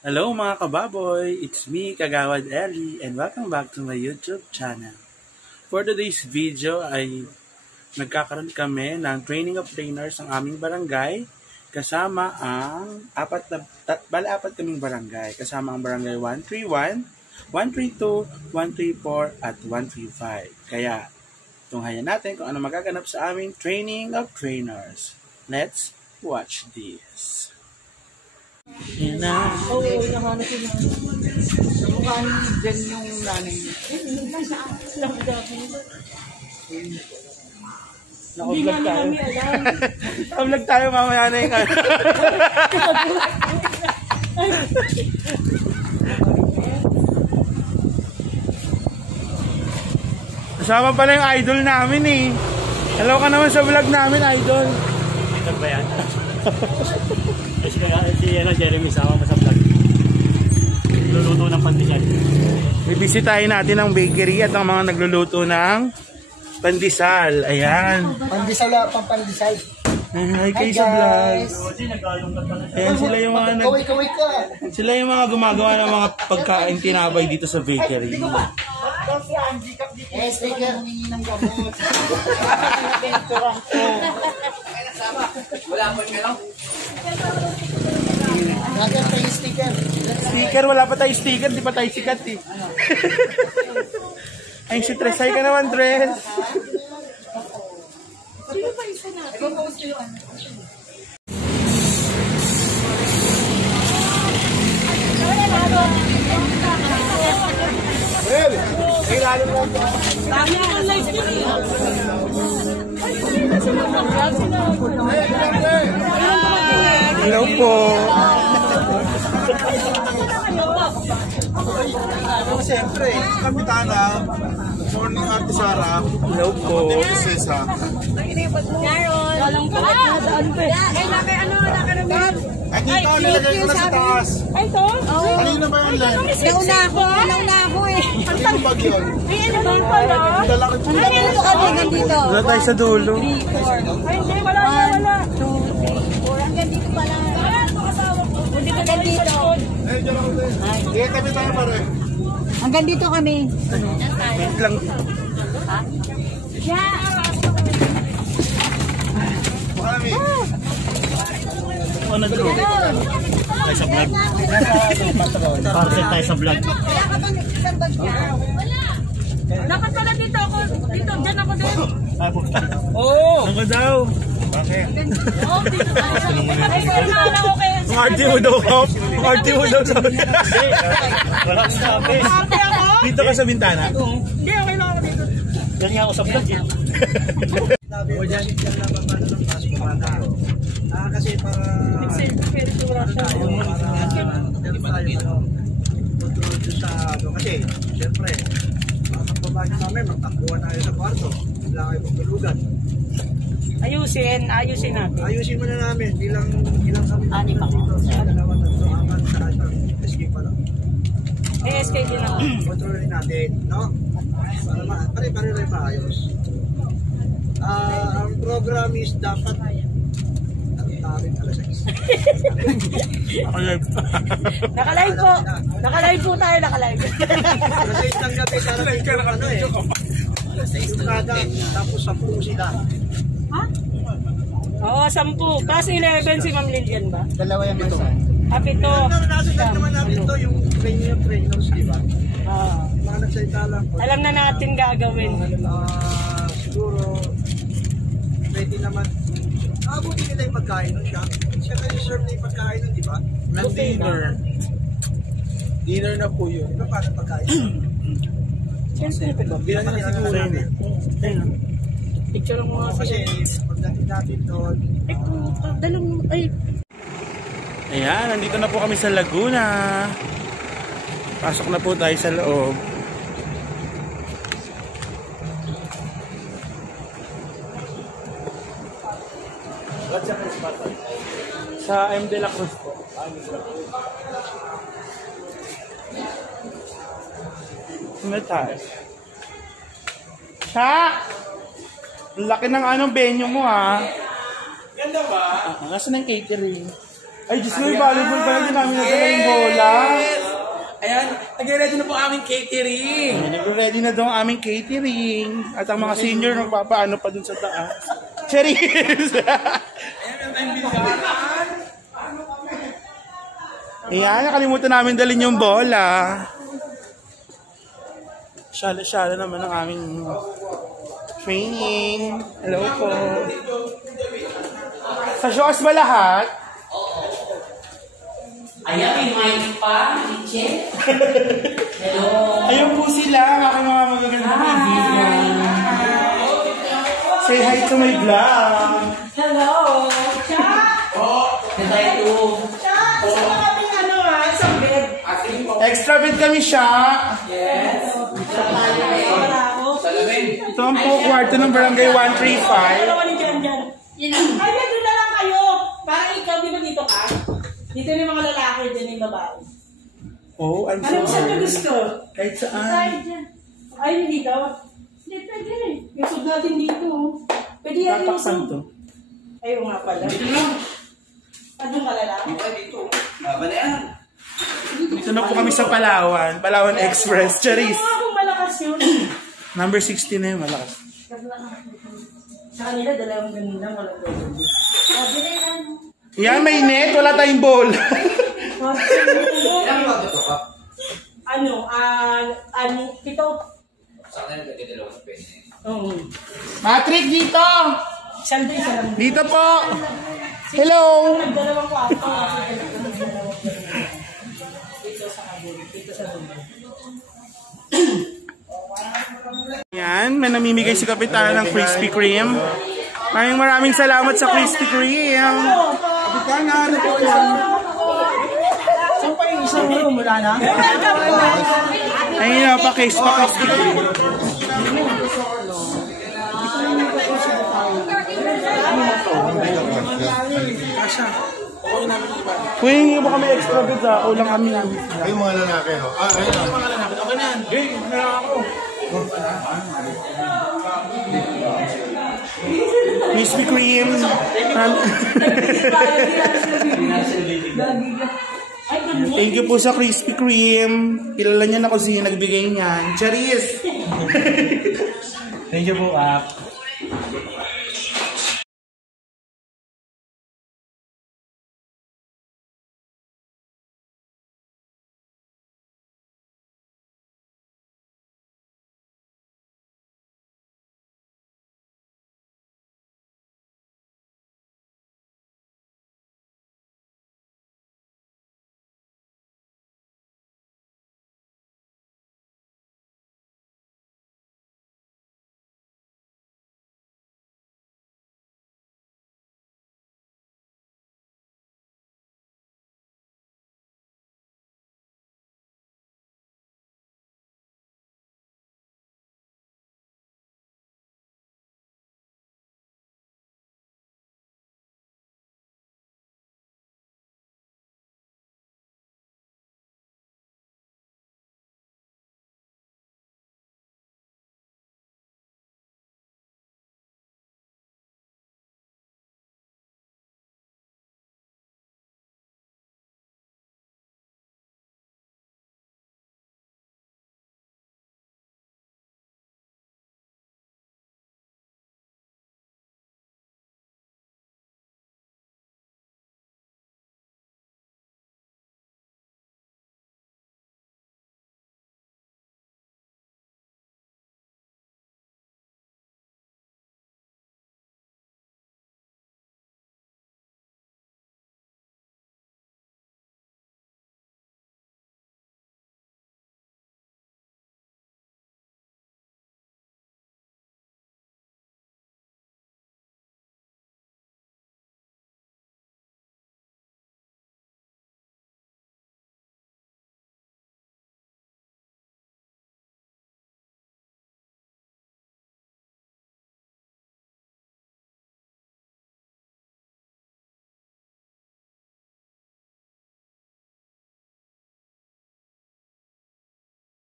Hello mga kababoy, it's me, Kagawad Ellie, and welcome back to my YouTube channel. For today's video ay nagkakaroon kami ng training of trainers ang aming barangay kasama ang apat kaming barangay. Kasama ang barangay 131, 132, 134 at 135. Kaya tunghayan natin kung ano magaganap sa aming training of trainers. Let's watch this. Yan na. Oo, nahanap ko na. Sa mukha ni Jen yung nanay niya. Naka-vlog tayo. Naka-vlog tayo mamaya na yung kasama pala yung idol namin eh. Hello ka naman sa vlog namin, idol. Ito ba yan? Si Jeremy sama mo sa vlog. Luluto ng pandesal. Bibisitahin natin ang bakery at ang mga nagluluto ng pandesal. Ayan. Pandesal, pampandesal. Hi kayo sa vlog. Ayan sila yung mga Kaway ka. sila yung mga gumagawa ng mga pagkain tinapay dito sa bakery. Sticker. Ng gamot. Wala pa nga lang. Nagan tayo sticker. Sticker, wala pa tayo sticker, di pa tayo sikat eh. Ay, si Tres, ay ka naman, Tres. Sino pa isa natin? Ipag-post ko yung ano. Well, kailangan mo ito. Hello po. Siyempre, Kapitana, morning Ate Sara. Hello po. Prinsesa. Ay, dito, nilagay ko na sa taas. Ay, ito? Kanina ba yan, Len? Nauna ako eh. Kanina bag yun? Ay, ano ba pala? Dala ko po. Ay, ano kami nandito? Wala tayo sa dulo. 3, 4. Ay, hindi, wala. 1, 2, 3, 4. Hanggang dito pala. Hindi ko dito. Eh, dyan ako din. Sige, kami tayo pare. Hanggang dito kami. Wait lang. Yeah. Baka namin. Ano bro? Tayo sa vlog. Parcel tayo sa vlog. Kaya ka bang isang bag niya? Wala. Dapat pala dito ako. Dito, dyan ako din. Oo! Ano daw? Bakit? Oh, dito ka. Ay, wala ako kayo. Ang arty mo daw, Hop. Ang arty mo daw. Wala akong sabi. Ate ako? Dito ka sa bintana? Hindi, okay lang ako dito. Yan nga ako sa vlog eh. O dyan lang naman ng pasok bata. Kasi para control doon sa ano. Kasi, siyempre, mga pagbabago namin, magtakbuhan tayo sa kwarto. Wala kayo magtulugan. Ayusin natin. Ayusin muna namin bilang kami dito. Dalawa, tatlo, apat, sa escape pa lang. SK din ako. Kontrolin natin, no? Para pare-pare rin maayos. Ang program is dapat tarin alas 6. Nakalive po. Nakalive po tayo, nakalive. Alas 6 ng gabi, darating yung ano eh. Yung kada, tapos 10 sila. Ha? Oo, 10. Tapos 11 si Ma'am Lilian ba? Dalawa yung isa. Pito. Nasunod naman natin ito, yung trainers, di ba? Mga nagsalita lang. Alam na natin gagawin. Siguro, pwede naman. Buti nila yung pagkain nun siya. Siya kayo serve na yung pagkain nun, di ba? Dinner. Dinner na po yun. Ano paano pagkain? Siyempre po. Bilang na siguro natin. Picture mo nga Kasi, pagdating natin doon, Ayan, nandito na po kami sa Laguna. Pasok na po tayo sa loob. Sa M. De La Cruz po. Ano tayo? Sa! Laki ng venue mo ha. Ganda ba? Nasaan ang catering? Ay, Diyos mo, yung volleyball pala, hindi namin nagdala yung bola. Ayan, nag-ready na po aming catering. Nag-ready na daw ang aming catering. At ang mga senior nagpapaano pa dun sa taas. Cheers! Ayan, ang bigaran. Ayan, nakalimutan namin dalhin yung bola. Shala-shala naman ang aming training. Hello po. Sa shows ba lahat? Ayan, may mic pa, Richie. Hello. Ayun po sila, ang aking mga magagandang kaibigan. Say hi to my vlog. Hello! Cha! Ganda ito. Cha! Isa na kaming isang bed. Extra bed kami siya. Wala ako. Ito ang po kwarto ng barangay 135. Dalawa ni Jan Jan. Ay, doon na lang kayo. Parang ikaw, di ba dito ka? Dito yung mga lalaki, dyan yung babae. Oh, I'm Anong saan ka sorry. gusto? Kahit saan. Ay, hindi dito. Hindi, pwede. May sud natin dito. Pwede yan yung Tatakpan sud. to. Ayaw nga pala. Anong ka lalaki? Dito na po kami sa Palawan. Palawan Express. Charis. Ano akong malakas yun? Number 16 na yung malakas. Sa kanila, dalawang ganun lang. Walang ganun. Yan, may net. Wala tayong ball. Pito. Oo. Patrick, dito. Isang lang. Dito po. Hello. Nagdalawang kwarto. Dito sa kabul. Dito sa kabul. Yan, may namimigay si Kapitan ng Krispy Kreme. Maraming salamat sa Krispy Kreme. Kapitan, ano po yan? Saan pa yung isang room? Wala na? Ayun na, pa-case Krispy Kreme. Kung hindi mo kami extra beds ha, ulang kami namin. Ay, mga lalaki, ho. Ah, ayun. Okay na yan. Hey, meron ako. Krispy Kreme. Thank you po sa Krispy Kreme. Kilala niya na kung sino nagbigay niyan. Charis! Thank you po,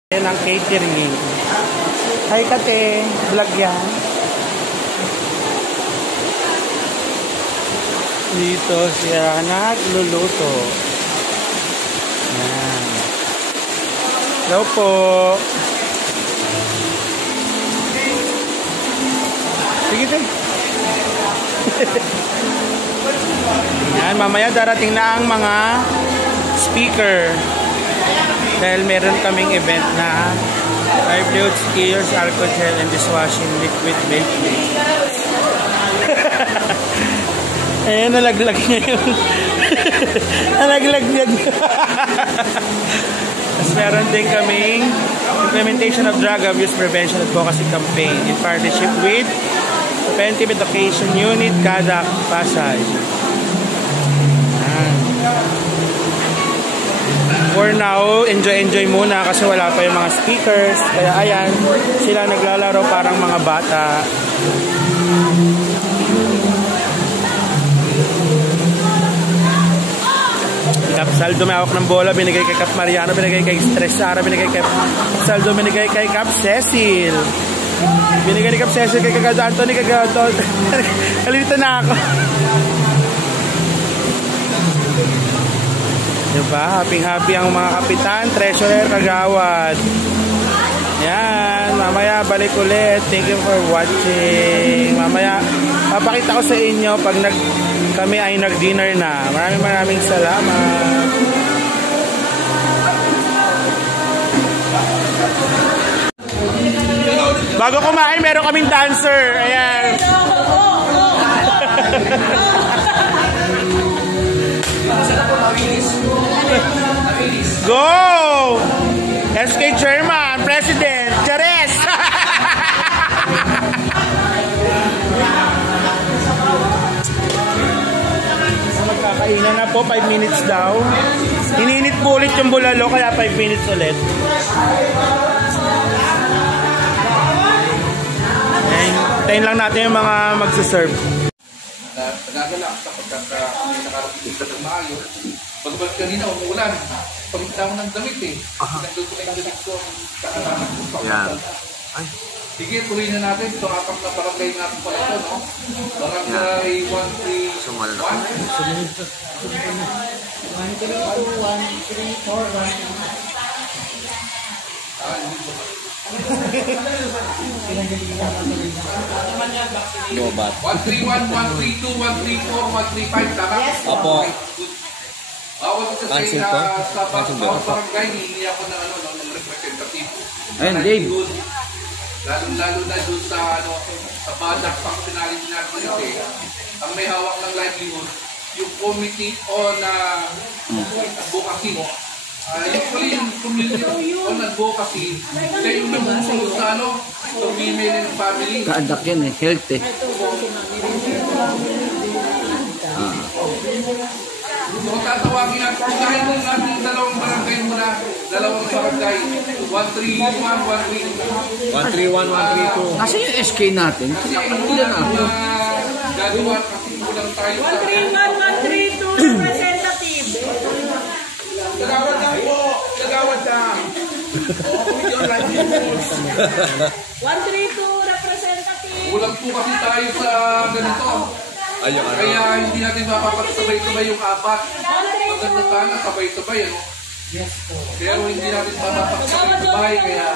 Yan ang catering. Hi Kate, vlog yan. Dito siya nagluluto. Yan. Hello po. Sige tayo. Yan, mamaya darating na ang mga speaker. Dahil meron kaming event na livelihood skiers, alcohol gel, and dishwashing liquid milk. Ayan, nalaglag niya yun. Nalaglag niya. Tapos meron din kaming implementation of drug abuse prevention advocacy campaign in partnership with Preventive Education Unit, Kadak, Pasay. For now, enjoy muna kasi wala pa yung mga speakers. Kaya ayan, sila naglalaro parang mga bata. Kap Saldo may hawak ng bola, binigay kay Kap Mariano, binigay kay Stress Sara, binigay kay Saldo, binigay kay Kap Cecil. Binigay ni Kap Cecil kay Kagad Anthony, Kagad Anthony. Kalito na ako. Diba? Happy ang mga kapitan, treasurer, kagawad. Yan, mamaya balik ulit. Thank you for watching. Mamaya, papakita ko sa inyo pag kami ay nag-dinner na. Maraming salamat. Bago kumain, meron kaming dancer. Ayan. Go! SK Chairman, President, Chares! Magkakainan na po, 5 minutes daw. Hininit po ulit yung bulalo, kaya 5 minutes ulit. Tayin lang natin yung mga magsaserve. Nagagalak sa pagkakarating sa maayo. Pagbalik kanina, umuulan. Pagkita mo ng damit eh. Nandun ko na yung damit ko. Yan. Sige, tuloy na natin. Ito apat na barangay natin pala ito, no? Barangay 131. Sumal na. 131, 132, 134, 135, tama? Opo. Ako sa bawat barangay, hindi ako ng representative. Ayun, Dave. Lalo na doon sa badak functionality natin kasi ang may hawak ng livelihood, yung committee on advocacy. Usually yung community on advocacy, kaya yung namumuno sa women and family. Kaadak yan eh, health eh. So tatawagin natin, kahit lang natin yung dalawang barangay muna, dalawang barangay, 131, 132. 131, 132. Kasi yung SK natin, kasi ilan na gagawa kasi kulang tayo sa 131, 132 representative. Nagawad na po, nagawad na. 132 representative. Kulang po kasi tayo sa ganito. Kaya hindi natin mapapagsabay-sabay yung apat. Maganda sana, sabay-sabay, ano? Pero hindi natin mapapagsabay-sabay, kaya...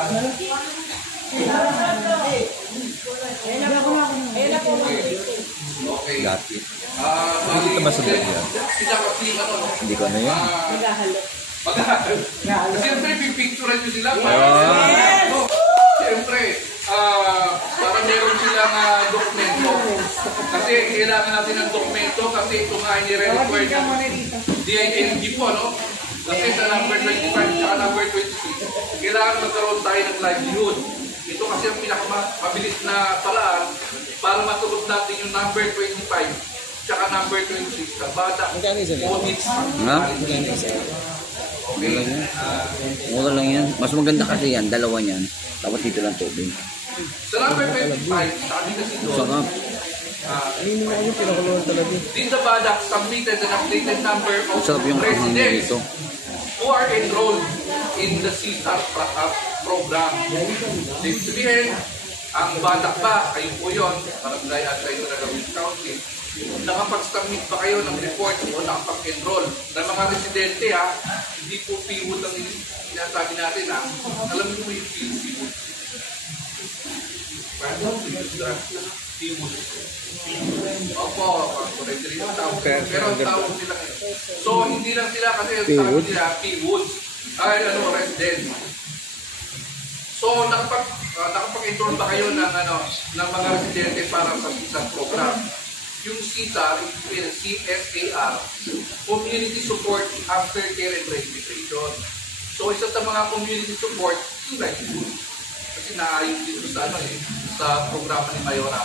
Okay. Dito ba sa yan? Hindi ko ano yan. Siyempre, pipicturean nyo sila. Siyempre, para meron silang dokumento. Kasi kailangan natin ng dokumento kasi ito nga nire-require ng DILG po, no? Kasi sa number 25 at number 26, kailangan magkaroon tayo ng livelihood. Ito kasi ang pinakamabilis na paraan para matulog natin yung number 25 tsaka number 26 sa bata. Audits. Okay. Mura lang yan. Mas maganda kasi yan, dalawa yan. Tapos dito lang tubig. Sa number 25, sabi kasi doon, Sarap. Din the BADAC submitted an updated number of Sarap yung ahang residents dito. who are enrolled in the CSAR program. Ibig sabihin, ang BADAC ba, kayo po yun, Barangay Anti-Drug Abuse Council, nakapag-submit ba kayo ng report o nakapag-enroll? Na mga residente ha, hindi po PWOD ang sinasabi natin ha. Alam niyo yung PWOD? PWOD. Opo, correct rin yung tawag. Pero ang tawag nila ngayon. So hindi lang sila kasi sabi nila PWOD. Ay, resident. So nakapag-enroll ba kayo ng mga residente para sa isang program? Yung CSAR, CSAR, Community Support After Care and Rehabilitation. So isa sa mga community support, yung livelihood. Kasi naayon dito sa programa ni Mayora.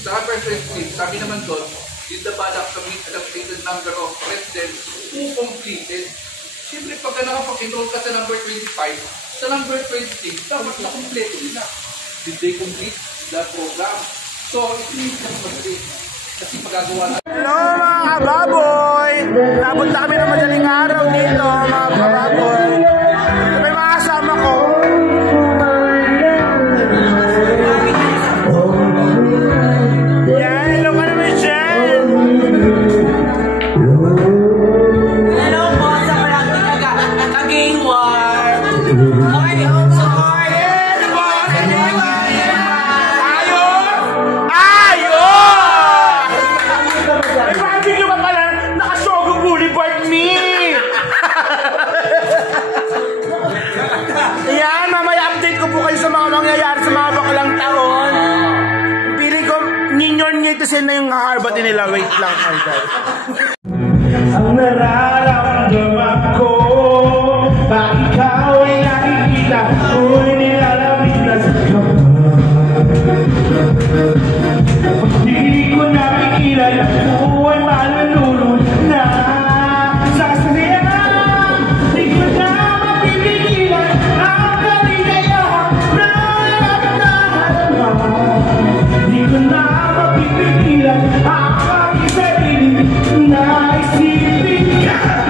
Sa upper 26, sabi naman doon, in the balak to meet the stated number of residents who completed. Siyempre, pagka nakapag-enroll ka sa number 25, sa number 26, dapat na-complete nila. Did they complete the program? So, it means kasi magagawa na. Hello mga kababoy! Napunta kami ng madaling araw dito mga kababoy. May mga kasama ko. Yan, hello ka naman dyan! Hello po sa maraming kag-iwar. Okay, support. Ayan, mamaya update ko po kayo sa mga mangyayari sa mga bakalang taon. Pili ko, ninyon nyo ito sila yung haharbat nila. Wait lang, guys. Ang nararamdaman ko, bakit ikaw ay nakikita ko'y nilalamig na sa kama. Pag di ko nakikilan, ako ay malulunod na sa kasarian. Di ko na mapipigilan ang kaligayahan na nagdarama. Di ko na mapipigilan ang aking sarili na isipin ka.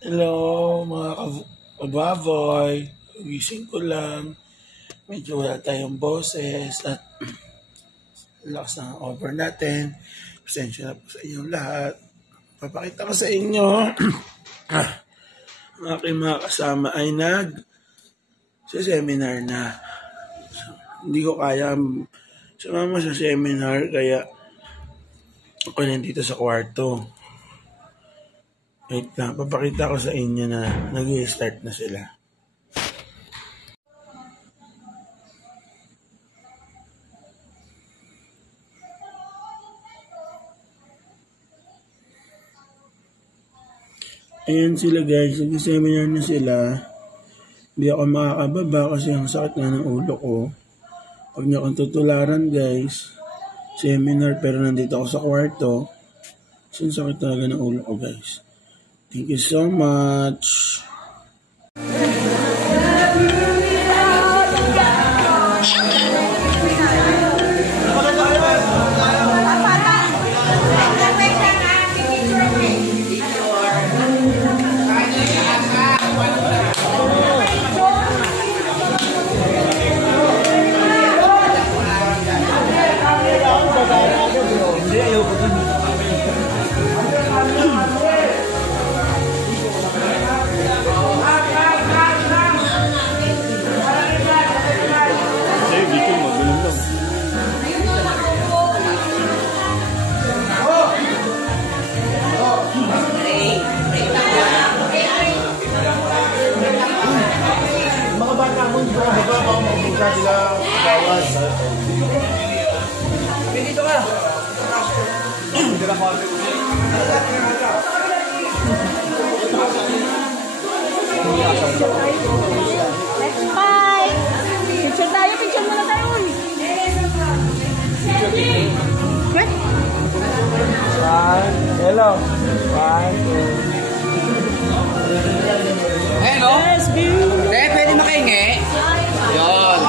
Hello mga kababoy. Gising ko lang. Medyo wala tayong boses at lakas ng over natin. Pasensya na po sa inyong lahat. Papakita ko sa inyo. Ang aking mga kasama ay sa seminar na. So, hindi ko kaya sumama sa seminar kaya ako nandito sa kwarto. Wait lang, papakita ko sa inyo na nag-start na sila. Ayan sila guys, nag-seminar na sila. Hindi ako makakababa kasi ang sakit na ng ulo ko. Pag niyo akong tutularan guys, seminar pero nandito ako sa kwarto. So, sakit talaga ng ulo ko guys. Thank you so much. Dito ka. Next five. Picture tayo, picture muna tayo. Hello. Hello? Yes, beautiful. Pwede makahingi? Yun.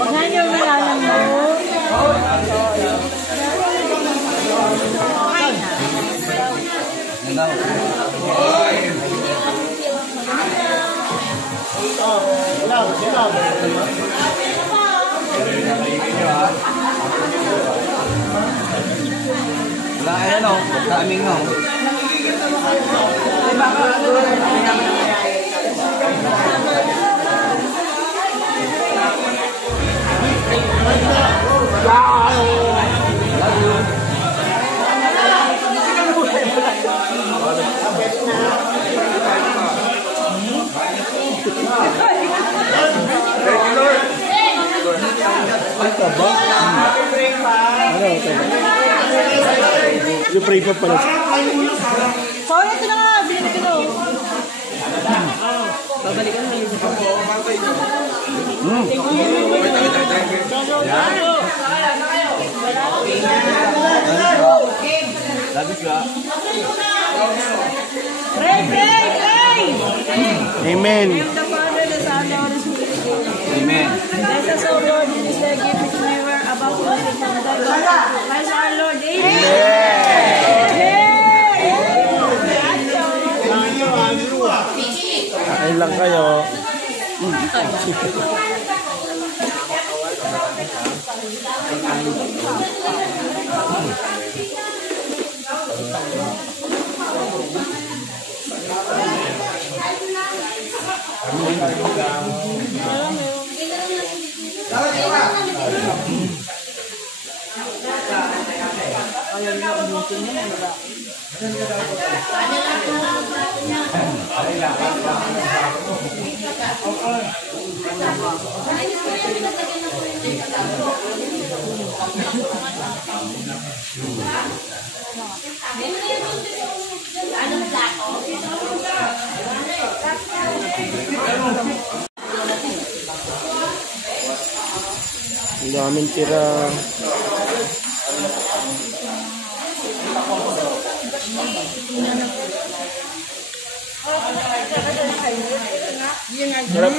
Huwag nga niyo malaman mo. Wala ayan o. Daming o. You pray pa pala. Sorry, ito na nga. Binili ko. Babalikan na yun. Labis ka. Pray! Amen. The Father, the Son, the Holy Spirit. Amen. Bless us, O Lord, in this day gift which we were about to receive from thy God. Christ our Lord. Amen. Kain lang kayo. Ang daming tira. Sarap.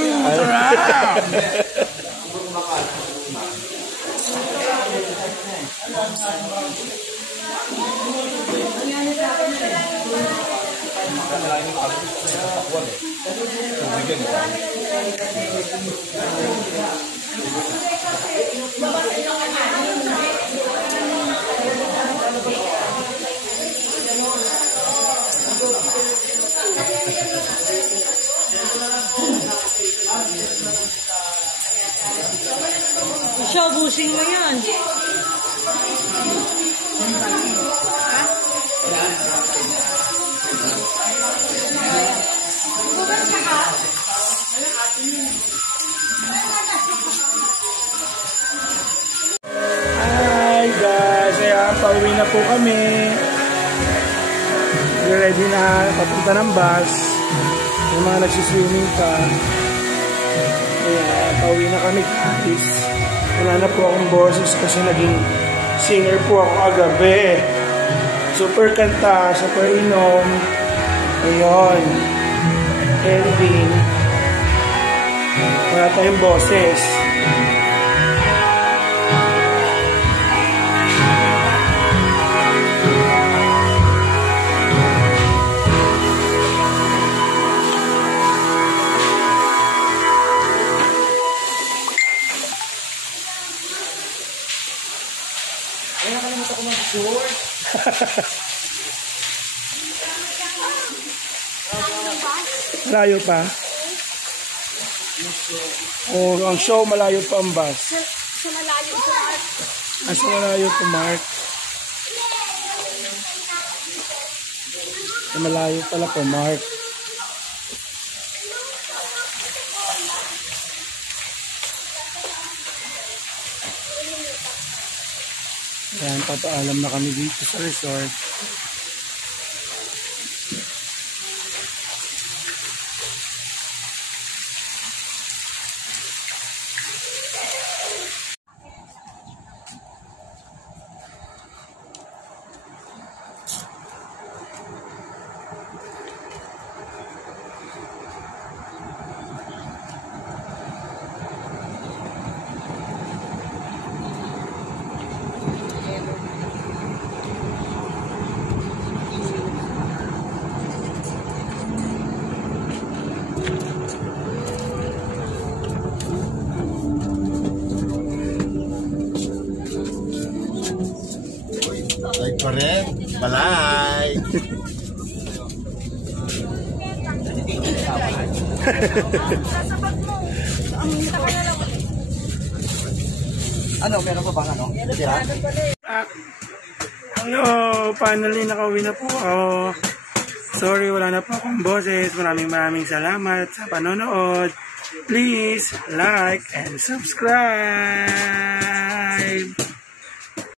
Show, busing mo yan. Hi guys! Ayan, pauwi na po kami. Ready na papunta ng bus. Yung mga nagsiswimming pa. Ayan, pauwi na kami guys. Wala na po akong boses kasi naging singer po ako kagabi. Super kanta, super inom. Ayun. Ending. Wala tayong boses. Malayo pa? Oh, ang show malayo pa ang bus. Sa malayo sa Mark. Sa malayo pa, Mark. Sa malayo pala po, Mark. Ayan, papaalam na kami dito sa resort. Like ko rin. Balay. Ano, meron pa bang ano? Tira? Hello, finally nakauwi na po ako. Sorry, wala na po akong boses. Maraming salamat sa panonood. Please like and subscribe.